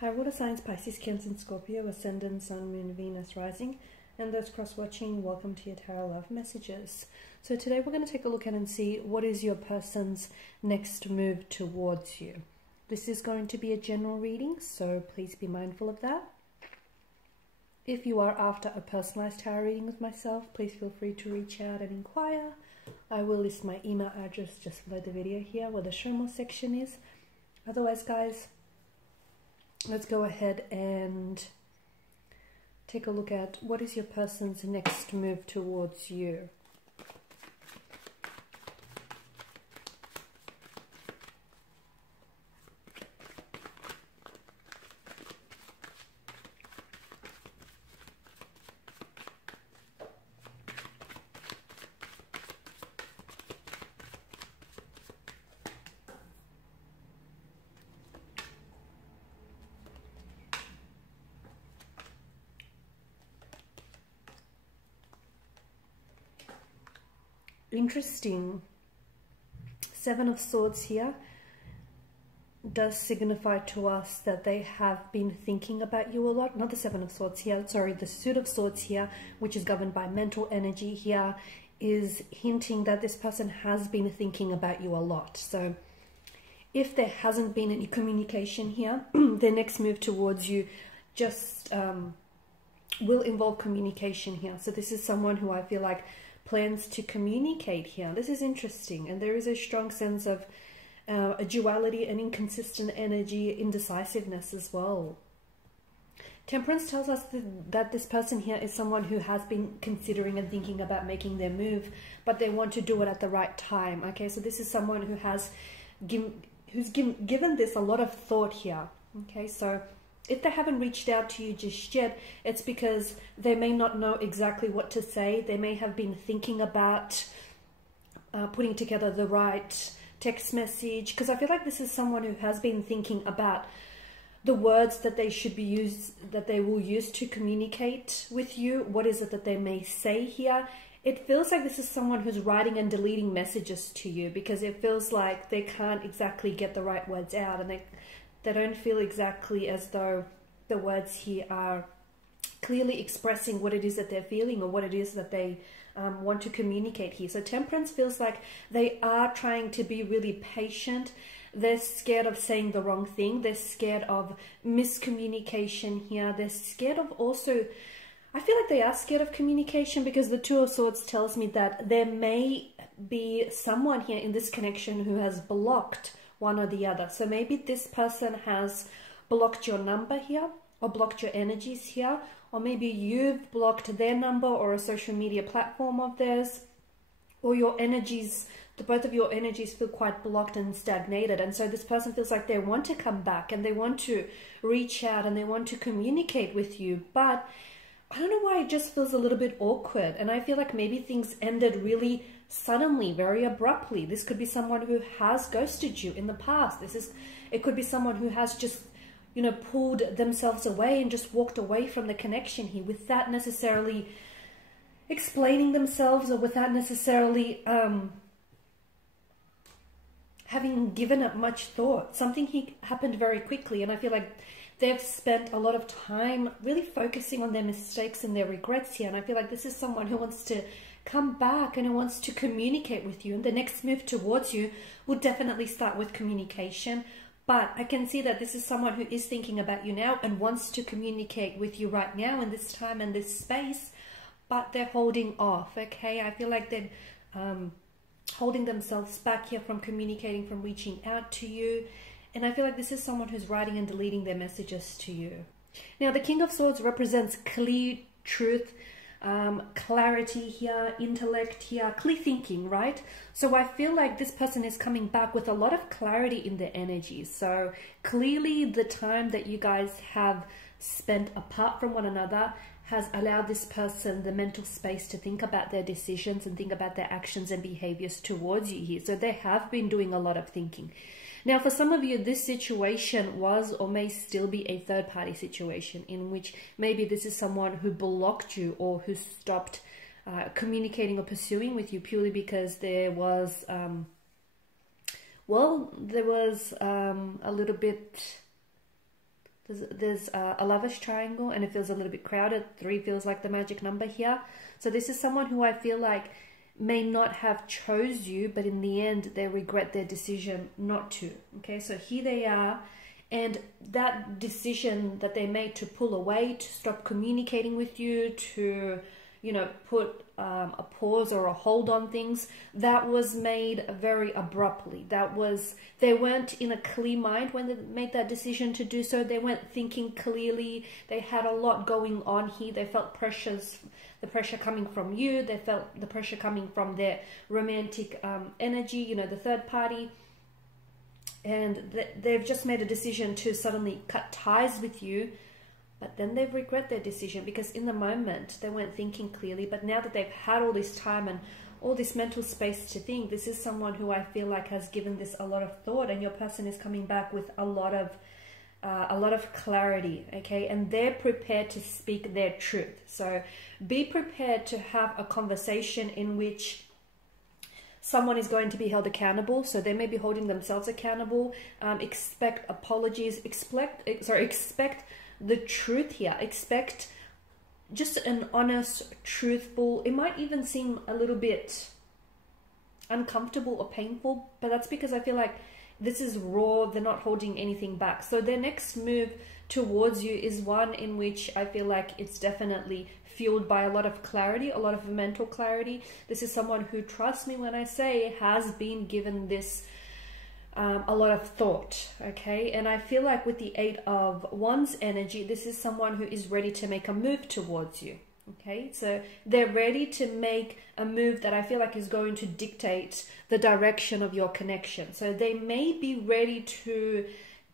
Hi, water signs, Pisces, Cancer, and Scorpio, Ascendant, Sun, Moon, Venus, Rising, and those cross-watching, welcome to your Tarot Love Messages. So today we're going to take a look at and see what is your person's next move towards you. This is going to be a general reading, so please be mindful of that. If you are after a personalized tarot reading with myself, please feel free to reach out and inquire. I will list my email address just below the video here where the show more section is. Otherwise, guys, let's go ahead and take a look at what is your person's next move towards you. Interesting. Seven of Swords here does signify to us that they have been thinking about you a lot. Not the Seven of Swords here, sorry, the Suit of Swords here, which is governed by mental energy here, is hinting that this person has been thinking about you a lot. So if there hasn't been any communication here, their next move towards you just will involve communication here. So this is someone who I feel like plans to communicate here. This is interesting, and there is a strong sense of a duality and inconsistent energy, indecisiveness as well. Temperance tells us that this person here is someone who has been considering and thinking about making their move, but they want to do it at the right time. Okay, so this is someone who has given this a lot of thought here. Okay, so if they haven't reached out to you just yet, it's because they may not know exactly what to say. They may have been thinking about putting together the right text message, because I feel like this is someone who has been thinking about the words that they should be used, that they will use to communicate with you. What is it that they may say here? It feels like this is someone who's writing and deleting messages to you, because it feels like they can't exactly get the right words out, and they don't feel exactly as though the words here are clearly expressing what it is that they're feeling or what it is that they want to communicate here. So Temperance feels like they are trying to be really patient. They're scared of saying the wrong thing. They're scared of miscommunication here. They're scared of also, I feel like they are scared of communication, because the Two of Swords tells me that there may be someone here in this connection who has blocked one or the other. So maybe this person has blocked your number here, or blocked your energies here, or maybe you've blocked their number or a social media platform of theirs, or your energies, both of your energies feel quite blocked and stagnated. And so this person feels like they want to come back and they want to reach out and they want to communicate with you, but I don't know why it just feels a little bit awkward. And I feel like maybe things ended really suddenly, very abruptly. This could be someone who has ghosted you in the past. It could be someone who has just, you know, pulled themselves away and just walked away from the connection here without necessarily explaining themselves, or without necessarily having given it much thought. Something happened very quickly, and I feel like they've spent a lot of time really focusing on their mistakes and their regrets here. And I feel like this is someone who wants to come back and who wants to communicate with you. And the next move towards you will definitely start with communication. But I can see that this is someone who is thinking about you now and wants to communicate with you right now in this time and this space, but they're holding off, okay? I feel like they're holding themselves back here from communicating, from reaching out to you. And I feel like this is someone who's writing and deleting their messages to you. Now, the King of Swords represents clear truth, clarity here, intellect here, clear thinking, right? So I feel like this person is coming back with a lot of clarity in their energies. So clearly the time that you guys have spent apart from one another has allowed this person the mental space to think about their decisions and think about their actions and behaviors towards you here. So they have been doing a lot of thinking. Now, for some of you, this situation was or may still be a third-party situation in which maybe this is someone who blocked you or who stopped communicating or pursuing with you purely because there was Well, there was a little bit There's a lover's triangle, and it feels a little bit crowded. 3 feels like the magic number here. So this is someone who I feel like may not have chose you, but in the end they regret their decision not to. Okay, so here they are, and that decision that they made to pull away, to stop communicating with you, to, you know, put a pause or a hold on things, that was made very abruptly. They weren't in a clear mind when they made that decision to do so. They weren't thinking clearly. They had a lot going on here. They felt the pressure coming from you. They felt the pressure coming from their romantic energy, you know, the third party. And they've just made a decision to suddenly cut ties with you. But then they regret their decision, because in the moment they weren't thinking clearly. But now that they've had all this time and all this mental space to think, this is someone who I feel like has given this a lot of thought, and your person is coming back with a lot of clarity, okay? And they're prepared to speak their truth. So be prepared to have a conversation in which someone is going to be held accountable. So they may be holding themselves accountable. Expect apologies. Expect the truth here. Expect just an honest, truthful, it might even seem a little bit uncomfortable or painful, but that's because I feel like this is raw. They're not holding anything back. So their next move towards you is one in which I feel like it's definitely fueled by a lot of clarity, a lot of mental clarity. This is someone who, trust me when I say, has been given this a lot of thought, okay? And I feel like with the 8 of Wands energy, this is someone who is ready to make a move towards you, okay? So they're ready to make a move that I feel like is going to dictate the direction of your connection. So they may be ready to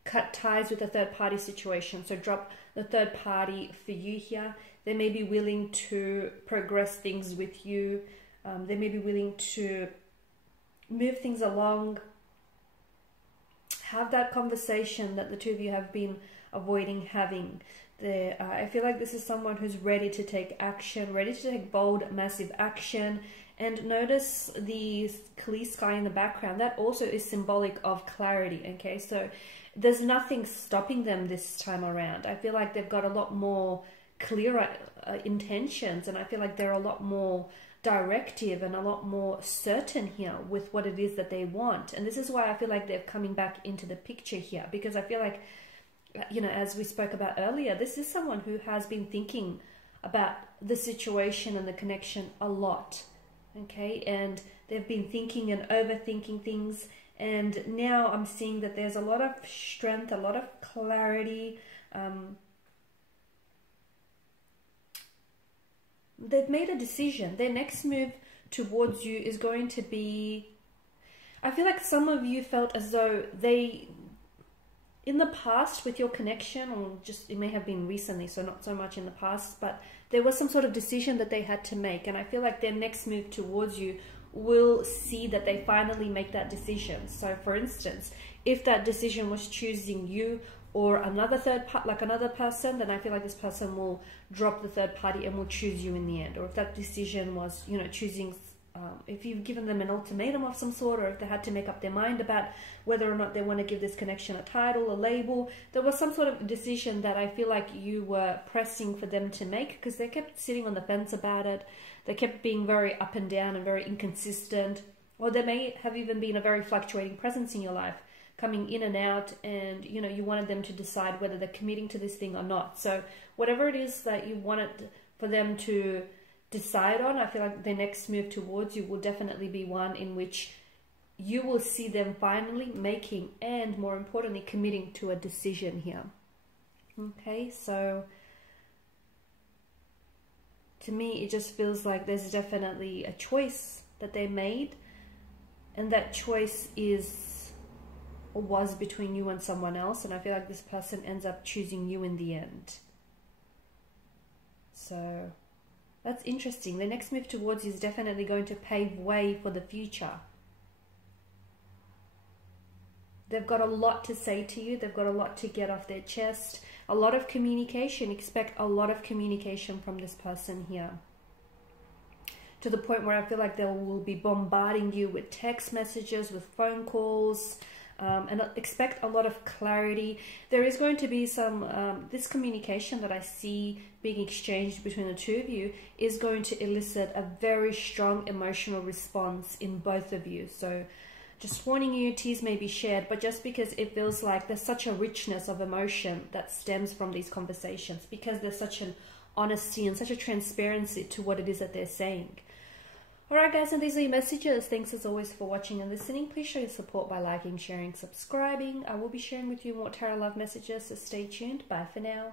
cut ties with a third party situation. So drop the third party for you here. They may be willing to progress things with you. They may be willing to move things along, have that conversation that the two of you have been avoiding having. I feel like this is someone who's ready to take action, ready to take bold, massive action. And notice the clear sky in the background. That also is symbolic of clarity, okay? So there's nothing stopping them this time around. I feel like they've got a lot more clearer intentions, and I feel like they're a lot more directive and a lot more certain here with what it is that they want. And this is why I feel like they're coming back into the picture here, because I feel like, you know, as we spoke about earlier, this is someone who has been thinking about the situation and the connection a lot, okay? And they've been thinking and overthinking things, and now I'm seeing that there's a lot of strength, a lot of clarity. They've made a decision. Their next move towards you is going to be, I feel like some of you felt as though they, in the past with your connection, or just it may have been recently, so not so much in the past, but there was some sort of decision that they had to make. And I feel like their next move towards you will see that they finally make that decision. So for instance, if that decision was choosing you or another another person, then I feel like this person will drop the third party and will choose you in the end. Or if that decision was, you know, choosing, if you've given them an ultimatum of some sort, or if they had to make up their mind about whether or not they want to give this connection a title, a label, there was some sort of decision that I feel like you were pressing for them to make, because they kept sitting on the fence about it. They kept being very up and down and very inconsistent. Or there may have even been a very fluctuating presence in your life, coming in and out, and you know, you wanted them to decide whether they're committing to this thing or not. So whatever it is that you wanted for them to decide on, I feel like their next move towards you will definitely be one in which you will see them finally making, and more importantly, committing to a decision here. Okay, so to me, it just feels like there's definitely a choice that they made, and that choice is or was between you and someone else, and I feel like this person ends up choosing you in the end. So that's interesting. The next move towards you is definitely going to pave way for the future. They've got a lot to say to you. They've got a lot to get off their chest. A lot of communication. Expect a lot of communication from this person here, to the point where I feel like they will be bombarding you with text messages, with phone calls, and expect a lot of clarity. There is going to be some, this communication that I see being exchanged between the two of you is going to elicit a very strong emotional response in both of you. So just warning you, tears may be shared, but just because it feels like there's such a richness of emotion that stems from these conversations, because there's such an honesty and such a transparency to what it is that they're saying. Alright guys, and these are your messages. Thanks as always for watching and listening. Please show your support by liking, sharing, subscribing. I will be sharing with you more tarot love messages, so stay tuned. Bye for now.